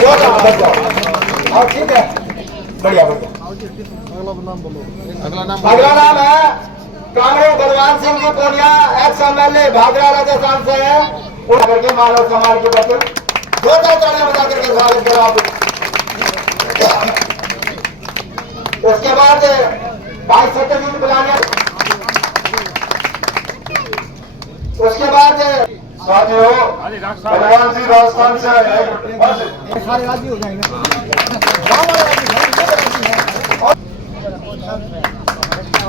हाँ ठीक है, बढ़िया बढ़िया। अगला नाम है कांग्रेस बलवान सिंह जी कोनिया, एक्स MLA भादरा राजस्थान से है। उठ करके मानव समाज के बच्चे जोरदार तालियां बजा करके स्वागत करो आप। उसके बाद भाई सत्यजीत बुलाने, उसके बाद साथियों बलवान जी राजस्थान से आए हैं, सारे राजी हो जाएंगे।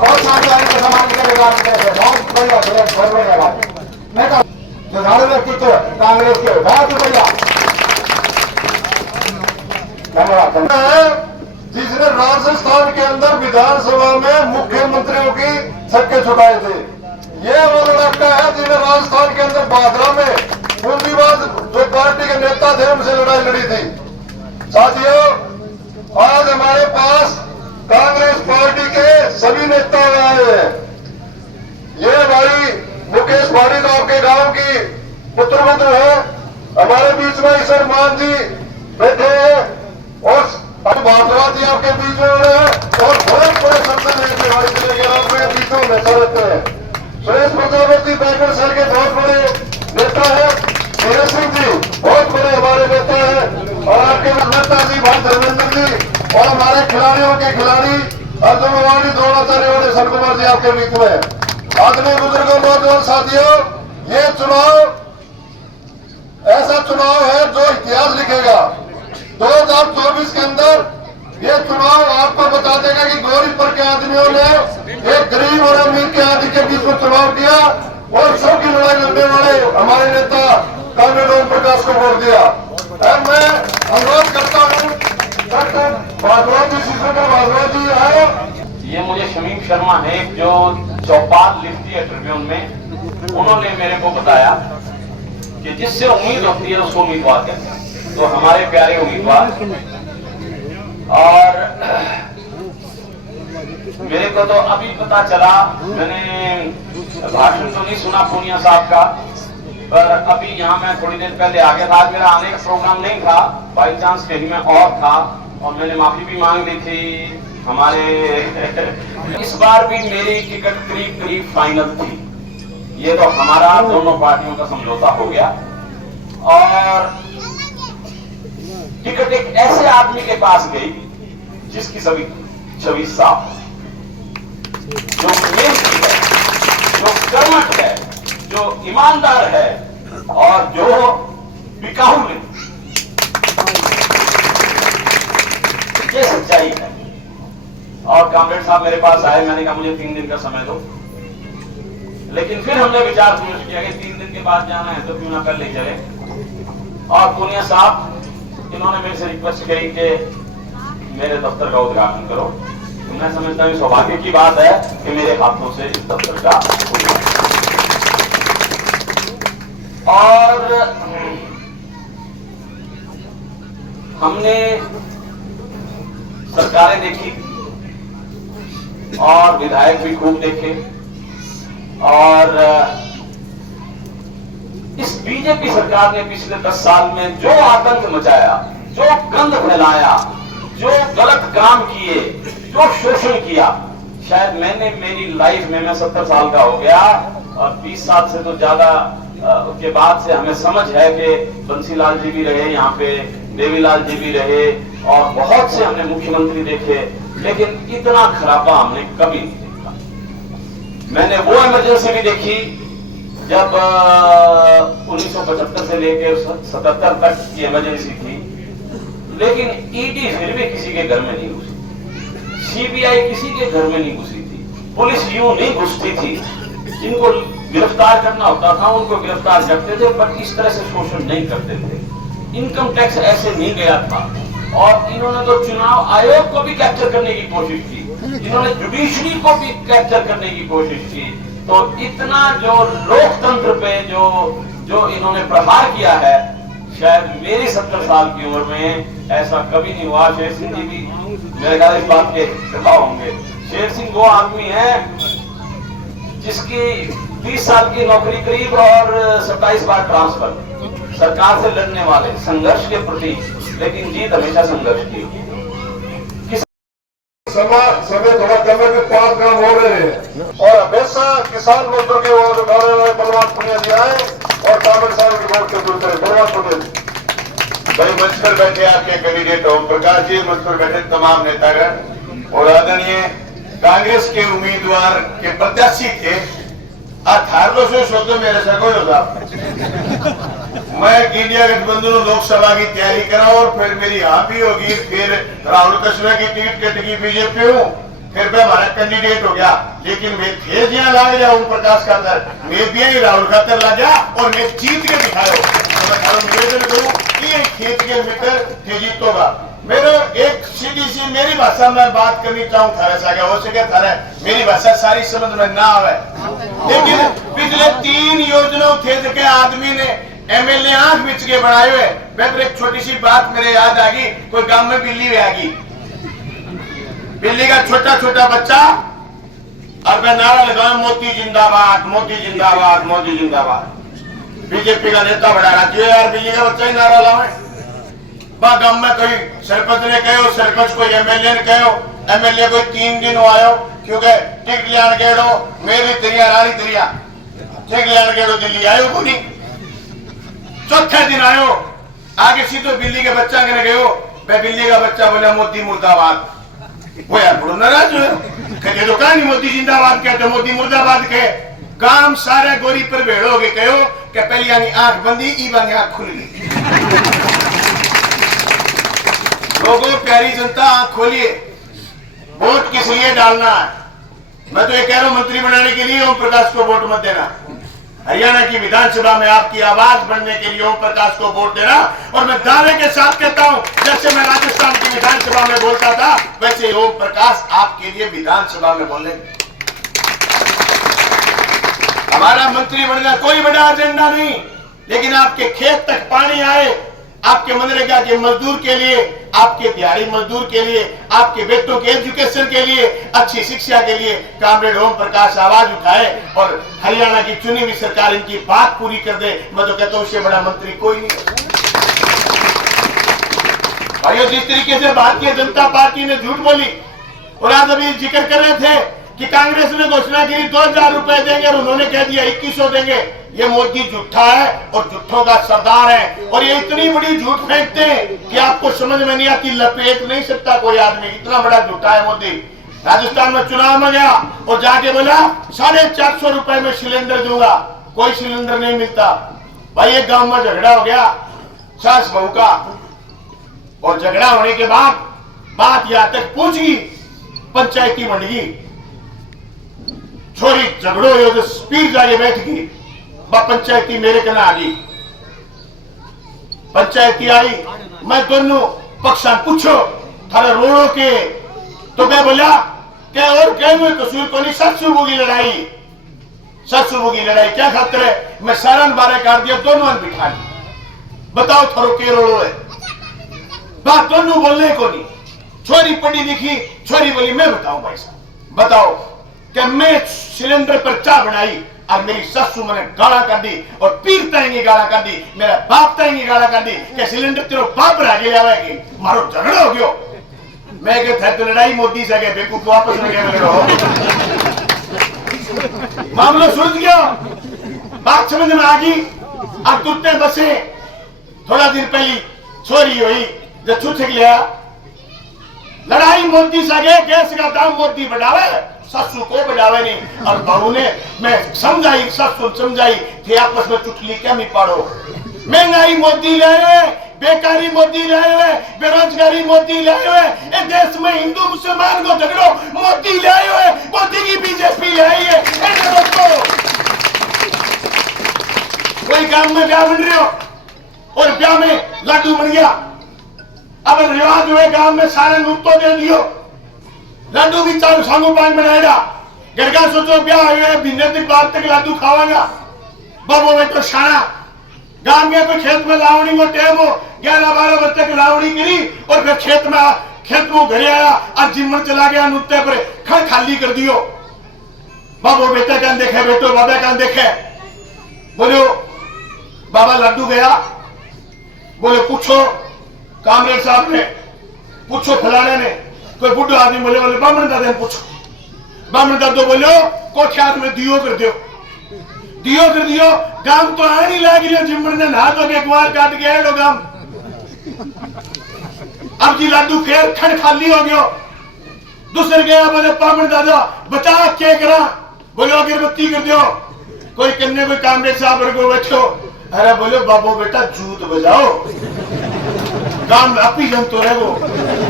और साथियों समाज के बहुत बढ़िया बात। मैं तो जुझारू व्यक्तित्व कांग्रेस के बहुत ही बढ़िया, धन्यवाद। जिसने राजस्थान के अंदर विधानसभा में मुख्यमंत्रियों की छक्के छुड़ाए थे, ये वो लड़का है जिन्हें राजस्थान के अंदर भादरा में पूंजीवाद जो पार्टी के नेता थे उनसे लड़ाई लड़ी थी। साथियों आज हमारे पास कांग्रेस पार्टी के सभी नेता आए हैं। ये भाई मुकेश भाड़ी तो आपके गांव की पुत्र मंत्र है, हमारे बीच में ईश्वर मान जी बैठे हैं और भादरा जी आपके बीच में है और बहुत बड़े संसद जिले के आपके बीचों में सरकते हैं। सुरेश प्रजापति बैगन सर के बहुत बड़े नेता है, वीर सिंह जी बहुत बड़े हमारे नेता है और आपके नेता जी भाई धर्मेंद्र जी और हमारे खिलाड़ियों के खिलाड़ी अर्जुन वाणी द्रोणाचार्य और सन कुमार जी आपके बीच में है। आदमी बुजुर्गों नौजवान साथियों, ये चुनाव ऐसा चुनाव है जो इतिहास लिखेगा। 2024 के अंदर ये चुनाव आपको बता देगा कि गौरी पर के आदमियों ने एक गरीब और अमीर के आदमी के बीच में चुनाव किया और सबकी लड़ाई लड़ने वाले हमारे नेता कांग्रेस ओम प्रकाश को वोट दिया। मैं अनुरोध करता हूँ भादरा जी, भादरा जी आए। ये मुझे शमीम शर्मा है जो चौपाल लिखती है ट्रिब्यून में, उन्होंने मेरे को बताया कि जिससे उम्मीद होती है उसको उम्मीदवार कहते हैं। तो हमारे प्यारे उम्मीदवार, और मेरे को तो अभी पता चला, मैंने भाषण तो नहीं सुना पूनिया साहब का, पर अभी यहाँ मैं थोड़ी देर पहले आगे था, मेरा आने का प्रोग्राम नहीं था, बाई चांस कहीं मैं और था और मैंने माफी भी मांग ली थी। हमारे इस बार भी मेरी टिकट करीब करीब फाइनल थी। ये तो हमारा दोनों पार्टियों का समझौता हो गया और टिकट एक ऐसे आदमी के पास गई जिसकी सभी छवि साफ है, जो मेहनती है, जो कर्मठ है, जो ईमानदार है और जो बिकाऊ नहीं। ये सच्चाई है। और कामरेड साहब मेरे पास आए, मैंने कहा मुझे 3 दिन का समय दो, लेकिन फिर हमने विचार विमर्श किया कि 3 दिन के बाद जाना है तो क्यों ना पहले ही चले। और पूनिया साहब इन्होंने मेरे से रिक्वेस्ट की कि मेरे दफ्तर का उद्घाटन करो। तो मैं समझता हूँ सौभाग्य की बात है कि मेरे हाथों से इस दफ्तर का उद्घाटन। और हमने सरकारें देखी और विधायक भी खूब देखे और इस बीजेपी सरकार ने पिछले 10 साल में जो आतंक मचाया, जो गंद फैलाया, जो गलत काम किए, जो शोषण किया, शायद मैंने मेरी लाइफ में, मैं 70 साल का हो गया और 20 साल से तो ज्यादा के बाद से हमें समझ है कि बंसीलाल जी भी रहे यहाँ पे, देवीलाल जी भी रहे और बहुत से हमने मुख्यमंत्री देखे, लेकिन इतना खराबा हमने कभी नहीं देखा। मैंने वो इमरजेंसी भी देखी जब 1975 से लेकर 77 तक की इमरजेंसी थी, लेकिन ईडी फिर भी किसी के घर में नहीं घुसी, सीबीआई किसी के घर में नहीं घुसी थी, पुलिस यूं नहीं घुसती थी। जिनको गिरफ्तार करना होता था उनको गिरफ्तार करते थे, पर इस तरह से शोषण नहीं करते थे। इनकम टैक्स ऐसे नहीं गया था और इन्होंने तो चुनाव आयोग को भी कैप्चर करने की कोशिश की, इन्होंने जुडिशरी को भी कैप्चर करने की कोशिश की। तो इतना जो लोकतंत्र पे जो इन्होंने प्रहार किया है, शायद मेरी 70 साल की उम्र में ऐसा कभी नहीं हुआ। शेर सिंह जी भी मेरे ख्याल इस बात के गवाह होंगे। शेर सिंह वो आदमी है जिसकी 20 साल की नौकरी करीब और 27 बार ट्रांसफर, सरकार से लड़ने वाले संघर्ष के प्रति, लेकिन जीत हमेशा संघर्ष की होगी। समय थोड़ा कम है, 5 काम हो रहे हैं और हमेशा किसान मजदूर के वो उठाने वाले बलवान पुनिया जी आए और कांग्रेस साहब की वोट के दूर करे। बलवान पुनिया भाई मंच पर बैठे आपके कैंडिडेट ओम प्रकाश जी, मंच पर बैठे तमाम नेतागण और आदरणीय कांग्रेस के उम्मीदवार के प्रत्याशी थे 1800 शब्दों मेरे सको मैं इंडिया गठबंधन लोकसभा की तैयारी करा और फिर मेरी हाँ भी होगी, फिर राहुल कस्बा की टिकट कटेगी बीजेपी हूँ, फिर मैं हमारा कैंडिडेट हो गया। लेकिन मैं खेत यहाँ लाग गया ओम प्रकाश खातर, मैं भी राहुल खातर ला गया और मैं जीत के दिखाया। निवेदन करूँ कि खेत के मित्र जीत होगा। मेरे एक सीधी सी मेरी भाषा में बात करनी चाहूँ थारे से हो सके थारे मेरी भाषा सारी समझ में ना आवे, लेकिन पिछले 3 योजनाओं थे के आदमी ने एमएलए आंख बिच के बनाए हुए। फिर एक छोटी सी बात मेरे याद आ गई, कोई गांव में बिल्ली आ गई, बिल्ली का छोटा छोटा बच्चा और मैं नारा लगाऊं मोदी जिंदाबाद, मोदी जिंदाबाद, मोदी जिंदाबाद। बीजेपी का नेता बड़ा राज्य यार बिल्ली का बच्चा ही नारा लावे। गांव में कोई सरपंच ने कहो, सरपंच कोई एमएलए ने कहो, एमएलए कोई 3 दिन आयो क्योंकि टिकट लियान गेड़ो मेरी तरिया रानी तरिया टिकट लियान गेड़ो दिल्ली आयो को नहीं। चौथे दिन आयो आगे सीधो बिल्ली के बच्चा के गयो, मैं बिल्ली का बच्चा बोला मोदी मुर्दाबाद। वो यार बड़ो नाराज हुए, कहते तो कहा नहीं मोदी जिंदाबाद कहते मोदी मुर्दाबाद के। काम सारे गोरी पर भेड़ो गए कहो कि पहली यानी आंख बंदी ई बानी आंख खुल गई। लोगों प्यारी जनता आंख खोलिए, वोट किस लिए डालना है। मैं तो ये कह रहा हूं मंत्री बनाने के लिए ओम प्रकाश को वोट मत देना। हरियाणा की विधानसभा में आपकी आवाज बनने के लिए ओम प्रकाश को वोट देना। और मैं दावे के साथ कहता हूं, जैसे मैं राजस्थान की विधानसभा में बोलता था वैसे ओम प्रकाश आपके लिए विधानसभा में बोले। हमारा मंत्री बनना कोई बड़ा एजेंडा नहीं, लेकिन आपके खेत तक पानी आए, आपके मनरेगा के मजदूर के लिए, आपके दिहाड़ी मजदूर के लिए, आपके बेटों के एजुकेशन के लिए, अच्छी शिक्षा के लिए कामरेड ओम प्रकाश आवाज उठाए और हरियाणा की चुनी हुई सरकार इनकी बात पूरी कर दे। मैं तो कहता हूं उससे बड़ा मंत्री कोई नहीं। भाइयों, जिस तरीके से भारतीय जनता पार्टी ने झूठ बोली और आज अभी जिक्र कर रहे थे कि कांग्रेस ने घोषणा की 2000 रुपए देंगे और उन्होंने कह दिया 2100 देंगे। ये मोदी झूठा है और झूठों का सरदार है और ये इतनी बड़ी झूठ फेंकते हैं कि आपको समझ में नहीं आती, लपेट नहीं सकता कोई आदमी, इतना बड़ा झूठा है मोदी। राजस्थान में चुनाव में गया और जाके बोला 450 रुपए में सिलेंडर दूंगा, कोई सिलेंडर नहीं मिलता। भाई एक गांव में झगड़ा हो गया सास बहू का और झगड़ा होने के बाद बात यहां तक पहुंच गई, पंचायती बन गई। छोरी झगड़ो हो स्पीड जाके बैठ गई, पंचायती मेरे कना आ गई। पंचायती आई, मैं दोनों पक्षा पूछो थारे रोड़ो के, तो मैं बोला क्या और क्या हुए कसूर को नहीं, ससुबू की लड़ाई, ससुबू की लड़ाई क्या खातिर है। मैं सारा बारे काट दिया, दोनों बिठा ली, बताओ थारो के रोड़ो है। बात दोनों बोलने को नहीं। छोरी पढ़ी लिखी, छोरी बोली मैं बताऊं भाई साहब, बताओ कि मैं सिलेंडर पर चाय बनाई और मेरी ससु मैंने गाला कर दी और पीर ताएंगे गाला कर दी, मेरा बाप ताएंगे गाला कर दी कि सिलेंडर तेरे बाप रह गया आवेगी, मारो झगड़ा हो गयो। मैं कहता तो लड़ाई मोदी से गए बेकूफ वापस न गए रहो। मामला सुलझ गया, बात समझ में आ गई। अब टूटते बसे थोड़ा दिन पहले छोरी हुई जो छुट गया, लड़ाई मोदी से गए, गैस का दाम मोदी बढ़ावे, ससु को बढ़ावे नहीं। और बहू ने मैं समझाई, ससु समझाई कि आपस में चुटली क्या नहीं पाड़ो। महंगाई मोदी लाए, बेकारी मोदी लाए, बेरोजगारी मोदी लाए, इस देश में हिंदू मुसलमान को झगड़ो मोदी लाए हुए, मोदी की बीजेपी लाई है। कोई गांव में ब्याह बन रहे हो और ब्याह में लड्डू बन गया, अब रिवाज हुए गांव में सारे नुक्तो दे दियो, लड्डू भी चालू सांगू पान बनाएगा। घर का सोचो ब्याह हुए महीने तक बाद तक लड्डू खावागा। बाबू में तो शाना गांव में कोई खेत में लावणी को टेम हो 11-12 बजे तक लावणी करी और फिर खेत में घरे आया और जिम्मन चला गया, नुत्ते पर खड़ खाली कर दियो। बाबू बेटे का देखे, बेटो बाबा का देखे, बोलो बाबा लड्डू गया बोले पूछो कामरेड साहब ने, पूछो फलाने ने। कोई बुढ़ा आदमी बोले बोले बामण दादा पूछो। बामण दादो बोलो कोठियार में दियो कर दियो, दियो कर दियो। गांव तो आनी लाग रही जिमण ने नहा तो के कुआर काट के आए लो गांव। अब जी लाडू फिर खंड खाली हो गयो। दूसरे गया बोले बामण दादा बचा के करा, बोलो अगरबत्ती कर दियो। कोई कन्ने कोई कामरेड साहब को बैठो, अरे बोलो बाबू बेटा जूत बजाओ, गांव आप ही जन तो है वो,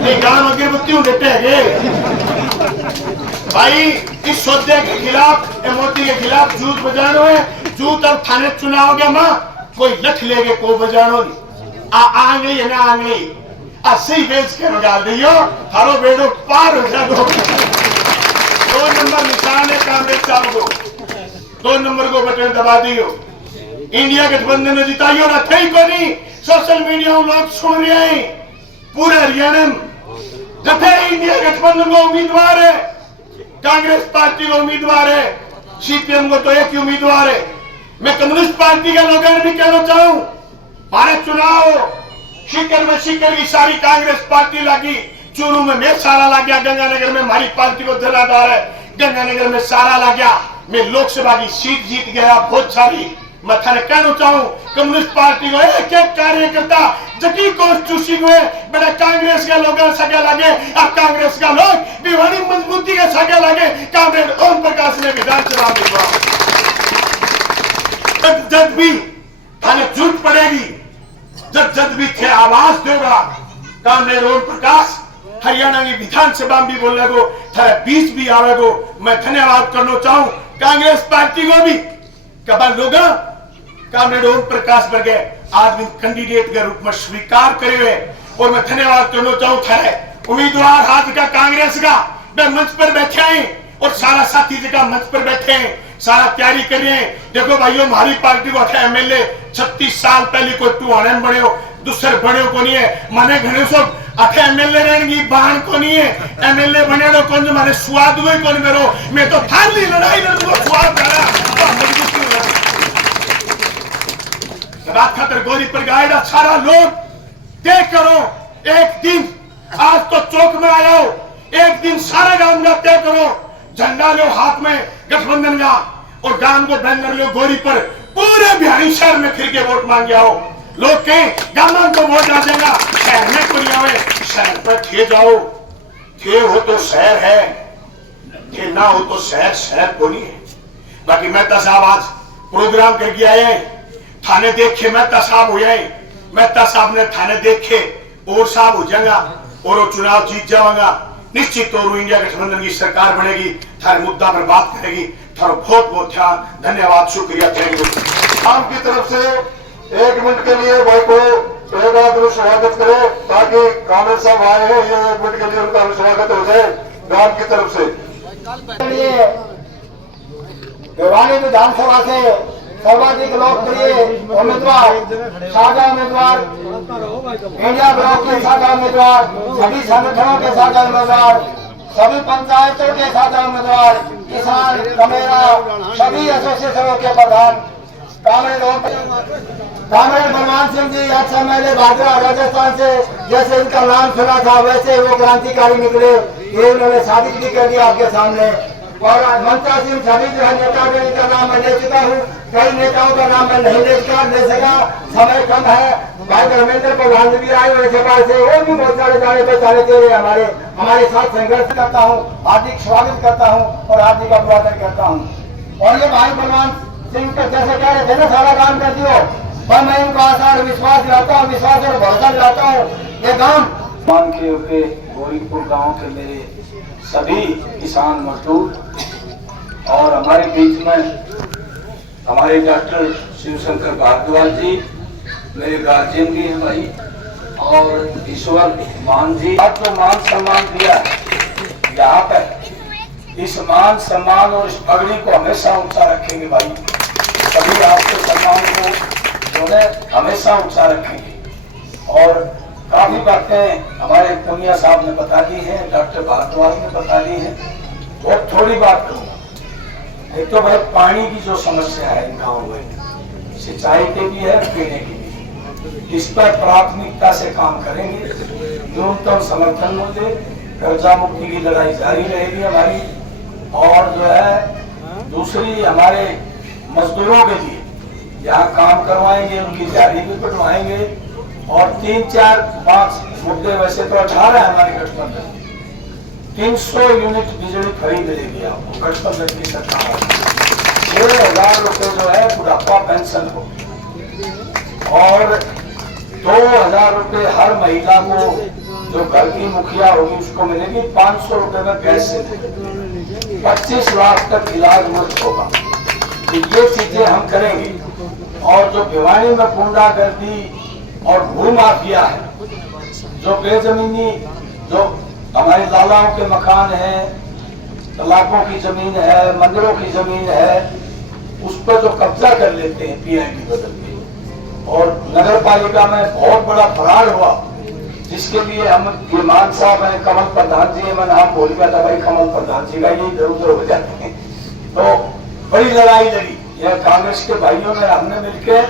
ये गांव अगरबत्ती देते है भाई। इस सौदे के खिलाफ, मोदी के खिलाफ जूत बजानो है। जूत अब थाने चुनाव गया मां कोई लठ लेके को बजानो नहीं। आंगली है ना आंगली अस्सी बेच के डाल दियो, हरो बेड़ो पार हो जाए। 2 नंबर निशान है कांग्रेस साहब को, 2 नंबर को बटन दबा दियो। इंडिया गठबंधन ने जिताइयो ना थे को नहीं। सोशल मीडिया में लोग सुन रहे हैं पूरे हरियाणा में, जब इंडिया गठबंधन को उम्मीदवार है, कांग्रेस पार्टी को उम्मीदवार है, सीपीएम को तो एक ही उम्मीदवार है। मैं कम्युनिस्ट पार्टी के लोगों ने भी कहना चाहूं, भारत चुनाव शिकर में शिकर की सारी कांग्रेस पार्टी लगी, चूरू में मैं सारा लग गया, गंगानगर में हमारी पार्टी को धरादार है, गंगानगर में सारा लग गया। मैं लोकसभा की सीट जीत गया बहुत सारी। मैं थाने कहना चाहूं कम्युनिस्ट पार्टी को एक एक कार्यकर्ता जकी कॉन्स्टिट्यूशन में बड़ा कांग्रेस के लोग सगे लगे, अब कांग्रेस का लोग भिवानी मजबूती के सगे लगे। कामरेड ओम प्रकाश ने विधानसभा में जब भी थाने जरूरत पड़ेगी, जब भी थे आवाज देगा कामरेड ओम प्रकाश हरियाणा की विधानसभा में भी बोलने को, थारे बीच भी आवे को। मैं धन्यवाद करना चाहूं कांग्रेस पार्टी को भी, कबल लोग कामरेड ओम प्रकाश वर्गे आदमी कैंडिडेट के रूप में स्वीकार करे। और मैं धन्यवाद करना चाहूं थारे उम्मीदवार हाथ का कांग्रेस का वे मंच पर बैठे हैं और सारा साथी जगह मंच पर बैठे हैं, सारा तैयारी कर रहे हैं। देखो भाइयों हमारी पार्टी को अठे एमएलए 36 साल पहले कोई टूहाने में बने हो, दूसरे बने को नहीं है। माने घने सब अठे एमएलए रहने की बहान को नहीं है। एमएलए बने तो कौन माने स्वाद हुए कौन करो, मैं तो थाली लड़ाई लड़ूंगा स्वाद करा रात खातर गोरी पर गायडा सारा लोग देख करो। एक दिन आज तो चौक में आया हो, एक दिन सारा गांव का तय करो, झंडा लो हाथ में गठबंधन का और गांव को बैनर लो गोरी पर, पूरे बिहारी शहर में फिर के वोट मांग आओ। लोग कहें गांव को वोट आ जाएगा, शहर में कोई आवे, शहर पर थे जाओ। थे हो तो शहर है, थे ना हो तो शहर शहर को नहीं है। बाकी मेहता साहब आज प्रोग्राम करके आए, थाने देखे मेहता साहब हो जाए, मेहता साहब ने थाने देखे और साहब हो जाएगा और वो चुनाव जीत जाएगा निश्चित तौर इंडिया गठबंधन की सरकार बनेगी, थारे मुद्दा पर बात करेगी। थारो बहुत बहुत धन्यवाद, शुक्रिया, थैंक यू। आम की तरफ से 1 मिनट के लिए भाई को एक आदमी स्वागत करे ताकि कामरेड साहब आए हैं, ये 1 मिनट के लिए उनका स्वागत हो जाए गांव की तरफ से। भिवानी विधानसभा से सर्वाधिक लोकप्रिय उम्मीदवार, साझा उम्मीदवार, इंडिया ब्लॉक के साझा उम्मीदवार, सभी संगठनों के साझा उम्मीदवार, सभी पंचायतों के साझा उम्मीदवार, किसान कमेरा सभी एसोसिएशनों के प्रधान कामरेड बलवान सिंह जी एमएलए भागरा राजस्थान से, जैसे इनका नाम सुना था वैसे वो क्रांतिकारी निकले। ये उन्होंने साबित भी कर दिया आपके सामने। और ममता सिंह सभी जो है नेता का नाम मैं ले चुका हूँ, कई नेताओं का नाम मैं नहीं ले सका, समय कम है। भाई धर्मेंद्र प्रधान भी आए हुए नेपाल से, और भी बहुत सारे जाने पहचाने चेहरे हमारे साथ संघर्ष करता हूँ, हार्दिक स्वागत करता हूँ और हार्दिक अभिवादन करता हूँ। और ये भाई बलवान सिंह का जैसे कह रहे थे ना सारा काम कर दियो, पर मैं इनको आशा और विश्वास दिलाता हूँ, विश्वास और भरोसा दिलाता हूँ। ये काम मान के होके गोरीपुर गांव के मेरे सभी किसान मजदूर और हमारे बीच में हमारे डॉक्टर शिवशंकर भारद्वाज जी मेरे गार्जियन भी हैं भाई, और ईश्वर मान जी। आपको मान सम्मान दिया यहाँ पर, इस मान सम्मान और इस पगड़ी को हमेशा ऊंचा रखेंगे भाई। सभी आपके सम्मान को जो है हमेशा ऊंचा रखेंगे। और काफी बातें हमारे पुनिया साहब ने बता दी है, डॉक्टर भारद्वाज ने बता दी है। और थोड़ी बात करूँ, एक तो भाई पानी की जो समस्या है गांव में, सिंचाई की भी है, पीने की भी। इस पर प्राथमिकता से काम करेंगे। न्यूनतम समर्थन मूल्य, कर्जा मुक्ति की लड़ाई जारी रहेगी हमारी। और जो है दूसरी, हमारे मजदूरों के लिए यहाँ काम करवाएंगे, उनकी दिहाड़ी भी बढ़वाएंगे। और 3, 4, 5 मुद्दे, वैसे तो 18 है हमारे गठबंधन, 300 यूनिट बिजली फ्री मिलेगी आपको गठबंधन की सरकार। 6,000 रुपए जो है बुढ़ापा पेंशन हो, और 2,000 रुपए हर महिला को जो घर की मुखिया होगी उसको मिलेगी। 500 रुपए में गैस, 25 लाख तक इलाज मुफ्त होगा। तो ये चीजें हम करेंगे। और जो भिवानी में गुंडागर्दी और भू माफिया है, जो बेजमीनी, जो हमारे लालाओं के मकान हैं, तलाकों की जमीन है, मंदिरों की जमीन है, उस पर जो कब्जा कर लेते हैं पीआईडी बदल के। और नगर पालिका में बहुत बड़ा फरार हुआ, जिसके लिए हम ईमान साहब हैं, कमल प्रधान जी, मैं नाम भूल गया था भाई, कमल प्रधान जी का ये इधर उधर हो जाते हैं। तो बड़ी लड़ाई लड़ी, यह कांग्रेस के भाइयों ने, हमने मिलकर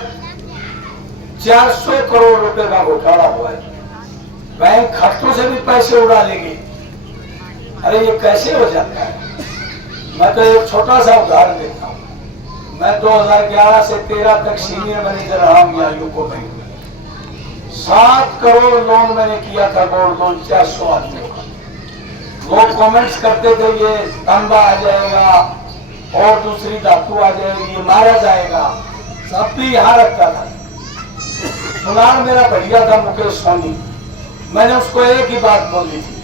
400 करोड़ रुपए का घोटाला हुआ है। बैंक खातों से भी पैसे उड़ा लेंगे। अरे ये कैसे हो जाता है? मैं तो एक छोटा सा उदाहरण देता हूँ। मैं 2011 से 13 तक सीनियर मैनेजर रहा हूँ यूको बैंक में। 7 करोड़ लोन मैंने किया था, गोल्ड लोन 400 आदमियों का। लोग कमेंट्स करते थे ये तांबा आ जाएगा और दूसरी धातु आ जाएगी, ये मारा जाएगा, सब भी यहाँ रखता था। सुनार मेरा भैया था मुकेश सोनी, मैंने उसको एक ही बात बोली थी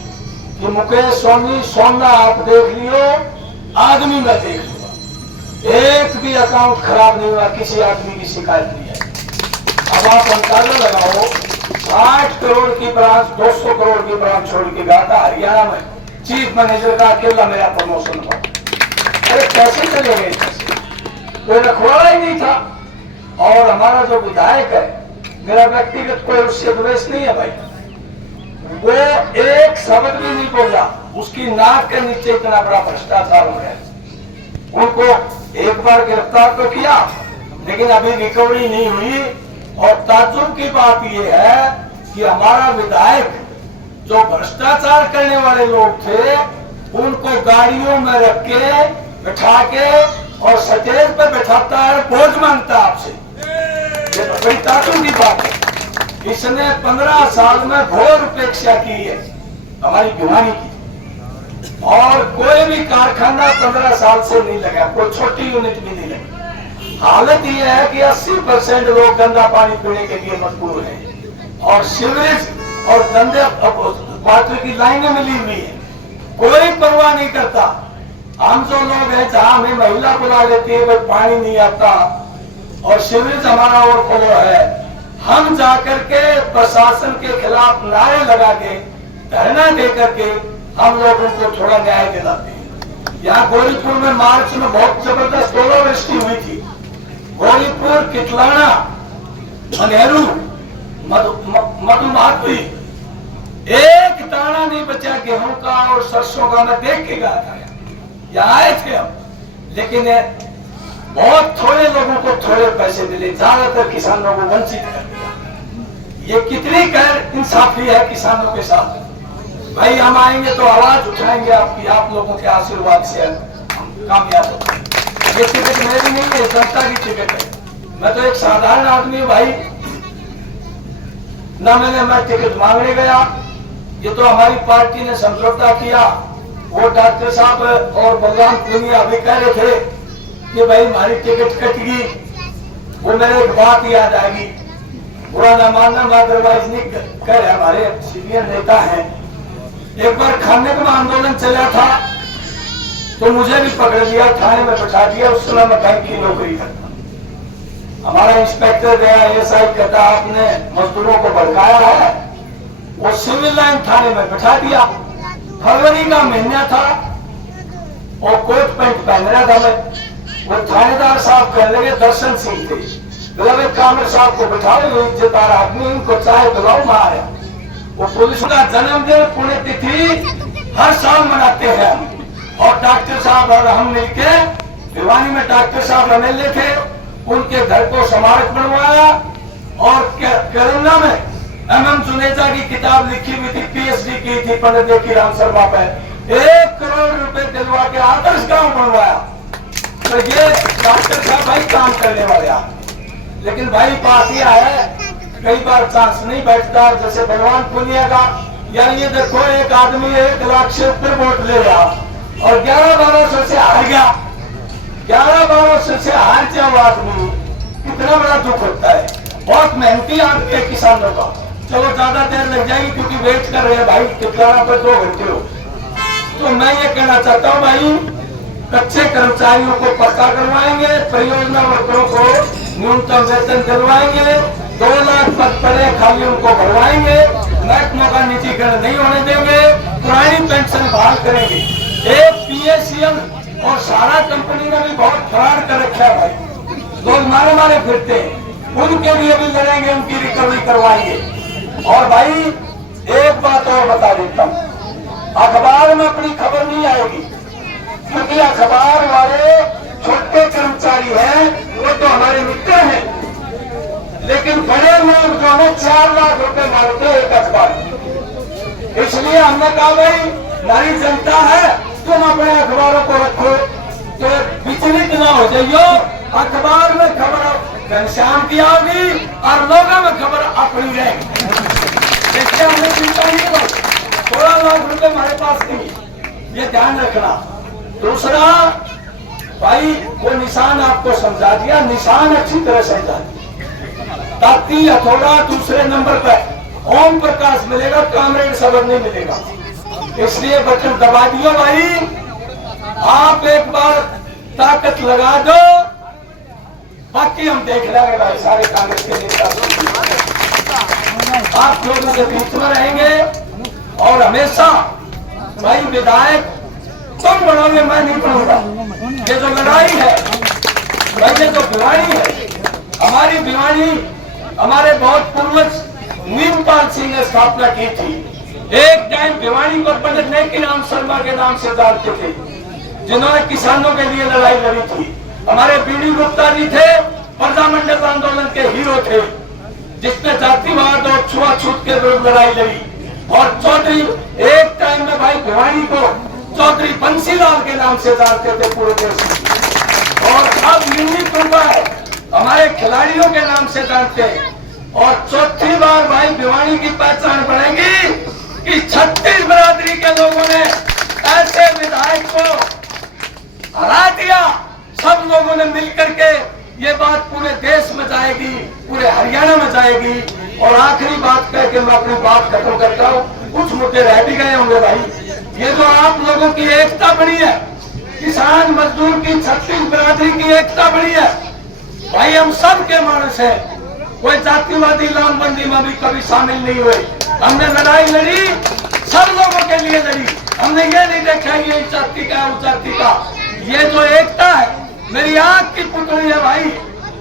कि मुकेश सोनी, सोना आप देख लियो, आदमी मैं देख लूंगा। एक भी अकाउंट खराब नहीं हुआ, किसी आदमी की शिकायत नहीं है। अब आप अंदाजा लगाओ, 60 करोड़ की ब्रांच, 200 करोड़ की ब्रांच छोड़ के गया था हरियाणा में, चीफ मैनेजर का अकेला मेरा प्रमोशन हुआ। अरे कैसे चले गए? कोई रखवाला ही नहीं था। और हमारा जो विधायक है, मेरा व्यक्तिगत कोई उससे द्वेष नहीं है भाई, वो एक शब्द भी नहीं बोला, उसकी नाक के नीचे इतना बड़ा भ्रष्टाचार हो गया। उनको एक बार गिरफ्तार तो किया, लेकिन अभी रिकवरी नहीं हुई। और ताज्जुब की बात यह है कि हमारा विधायक, जो भ्रष्टाचार करने वाले लोग थे, उनको गाड़ियों में रख के बैठा के और स्टेज पे बैठाता है, भोज मांगता आपसे। ये तो बड़ी ताज्जुब की बात है। इसने 15 साल में घोर उपेक्षा की है हमारी भिवानी की। और कोई भी कारखाना 15 साल से नहीं लगा, कोई छोटी यूनिट भी नहीं लगी। हालत यह है कि 80% लोग गंदा पानी पीने के लिए मजबूर हैं। और सीवरेज और गंदे वाटर की लाइनें मिली हुई है, कोई परवाह नहीं करता। हम जो लोग हैं, जहां हमें महिला बुला लेती है, भाई पानी नहीं आता और सीवरेज हमारा ओवरफ्लो है, हम जाकर के प्रशासन के खिलाफ नारे लगा के, धरना दे करके हम लोग उनको थोड़ा न्याय दिलाते हैं। यहाँ गोरीपुर में मार्च में बहुत जबरदस्त ओलावृष्टि हुई थी। गोरीपुर, कितलाना, मनेरू, मधुमातुई, एक दाना नहीं बचा गेहूं का और सरसों का। मैं देख के गया था, यहाँ आए थे हम, लेकिन बहुत थोड़े लोगों को थोड़े पैसे मिले, ज्यादातर किसानों को वंचित कर दिया। ये कितनी गैर इंसाफी है किसानों के साथ। भाई हम आएंगे तो आवाज उठाएंगे आपकी, आप लोगों के आशीर्वाद से हम कामयाब होंगे। ये टिकट मेरी नहीं है, जनता की टिकट है। मैं तो एक साधारण आदमी हूँ भाई, ना मैं टिकट मांगने गया। ये तो हमारी पार्टी ने समझौता किया। वो डॉक्टर साहब और बलराम पुनिया अभी कह रहे थे कि भाई हमारी टिकट कटेगी। वो मेरे एक बात याद आएगी, बुरा न मानना, अदरवाइज नहीं कह रहे, हमारे सीनियर नेता हैं। एक बार खाने का आंदोलन चला था तो मुझे भी पकड़ लिया, थाने में बैठा दिया। उस समय मैं बैंक की नौकरी करता। हमारा इंस्पेक्टर गया, एएसआई कहता आपने मजदूरों को भड़काया है। वो सिविल लाइन थाने में बैठा दिया। फरवरी का महीना था और कोट पैंट पहन रहा था मैं। वो थानेदार साहब कह लगे, दर्शन सिंह थे, कामर साहब को बैठाओ, इज्जतदार आदमी, उनको चाय पिलाओ, मारे। वो पुलिस का जन्मदिन पुण्यतिथि हर साल मनाते हैं। और डॉक्टर साहब और हम मिलकर भिवानी में, डॉक्टर साहब एमएलए थे, उनके घर को स्मारक बनवाया और कोरोना में MM जुनेजा की किताब लिखी हुई थी, PhD की थी पंडित देखी राम शर्मा पे, 1 करोड़ रुपए दिलवा के आदर्श गांव बनवाया। तो ये डॉक्टर साहब भाई काम करने वाले आप, लेकिन भाई बात यह है कई बार चांस नहीं बैठता, जैसे भगवान पुनिया का, या ये देखो एक आदमी 1 लाख से ऊपर वोट ले रहा और 1100-1200 से हार गया, 1100-1200 से हार जाओ आदमी, कितना बड़ा दुख होता है। बहुत मेहनती आदमी है किसानों का। चलो ज्यादा देर लग जाएगी क्योंकि वेट कर रहे हैं भाई, कितना पर 2 घंटे हो। तो मैं ये कहना चाहता हूँ भाई, कच्चे कर्मचारियों को पक्का करवाएंगे, परियोजना वर्करों को न्यूनतम वेतन दिलवाएंगे, 2 लाख पद पड़े खाली उनको भरवाएंगे, महकमों का निजीकरण नहीं होने देंगे, पुरानी पेंशन बहाल करेंगे। एक PACL और सारा कंपनी ने भी बहुत फरार कर रखा है भाई, लोग मारे मारे फिरते हैं, उनके लिए भी लड़ेंगे, उनकी रिकवरी करवाएंगे। और भाई एक बात और बता देता हूँ, अखबार में अपनी खबर नहीं आएगी क्योंकि अखबार वाले छोटे कर्मचारी हैं, वो तो हमारे मित्र हैं, लेकिन बड़े लोग जो है 4 लाख रुपए मांगते हैं एक अखबार। इसलिए हमने कहा भाई नारी जनता है, तुम अपने अखबारों को रखो तो विचलित ना हो जाइयो। अखबार में खबर घनश्याम की होगी और लोगों में खबर अपनी रहेगी। देखिए हमने चिंता नहीं करो, 16 लाख रुपए हमारे पास नहीं, ये ध्यान रखना। दूसरा भाई वो निशान आपको समझा दिया, निशान अच्छी तरह समझा दिया, ताकि हथौड़ा दूसरे नंबर पर ओम प्रकाश मिलेगा, कामरेड सबक नहीं मिलेगा। इसलिए बटन दबा दियो भाई, आप एक बार ताकत लगा दो, बाकी हम देख लेंगे भाई। सारे कांग्रेस के नेता आप लोगों के बीच में रहेंगे और हमेशा भाई विधायक तुम बढ़ोगे, मैं नहीं बढ़ूंगा। ये जो लड़ाई है भाई, ये जो भिवानी है, हमारी भिवानी हमारे बहुत पूर्वज नीमपाल सिंह ने स्थापना की थी। एक टाइम भिवानी को पंडित नेकी राम शर्मा के नाम से जानते थे, जिन्होंने किसानों के लिए लड़ाई लड़ी थी। हमारे बीडी गुप्ता जी थे, प्रजामंडल आंदोलन के हीरो थे, जिसने जातिवाद और छुआछूत के विरुद्ध लड़ाई लड़ी। और चौधरी एक टाइम में भाई भिवानी को चौधरी बंसीलाल के नाम से जानते थे पूरे देश में। और अब मिनी कुंभा है, हमारे खिलाड़ियों के नाम से जानते हैं। और चौथी बार भाई भिवानी की पहचान बढ़ेगी कि 36 बिरादरी के लोगों ने ऐसे विधायक को हरा दिया। सब लोगों ने मिलकर के ये बात पूरे देश में जाएगी, पूरे हरियाणा में जाएगी। और आखिरी बात कह के मैं अपनी बात खत्म करता हूँ, कुछ मुद्दे रह भी गए होंगे भाई। ये जो आप लोगों की एकता बनी है, किसान मजदूर की 36 बिरादरी की एकता बनी है भाई, हम सब के मानस है, कोई जातिवादी लामबंदी में भी कभी शामिल नहीं हुए। हमने लड़ाई लड़ी, सब लोगों के लिए लड़ी, हमने ये नहीं देखा ये इस जाति का उस जाति का। ये जो एकता है मेरी आंख की पुतली है भाई,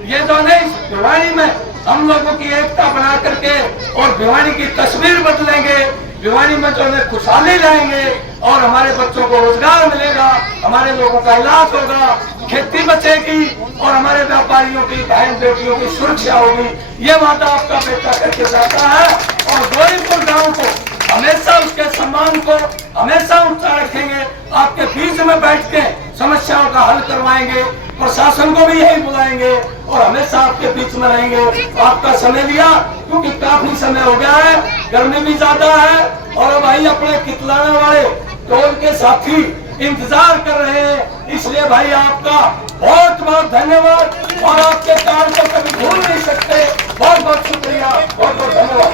ये जो नहीं भिवानी में हम लोगों की एकता बना करके और भिवानी की तस्वीर बदलेंगे, भिवानी में जो है खुशहाली लाएंगे और हमारे बच्चों को रोजगार मिलेगा, हमारे लोगों का इलाज होगा, खेती बचेगी और हमारे व्यापारियों की बहन बेटियों की सुरक्षा होगी। ये वादा आपका बेटा करके जाता है। और गोरीपुर गांव को हमेशा उसके सम्मान को हमेशा ऊंचा रखेंगे, आपके बीच में बैठ के समस्याओं का हल करवाएंगे, प्रशासन को भी यही बुलाएंगे और हमेशा आपके बीच में रहेंगे। आपका समय लिया क्योंकि काफी समय हो गया है, गर्मी भी ज्यादा है और भाई अपने कितलाना वाले टोल के साथी इंतजार कर रहे हैं, इसलिए भाई आपका बहुत बहुत धन्यवाद और आपके काम को कभी भूल नहीं सकते। बहुत बहुत शुक्रिया, बहुत बहुत धन्यवाद।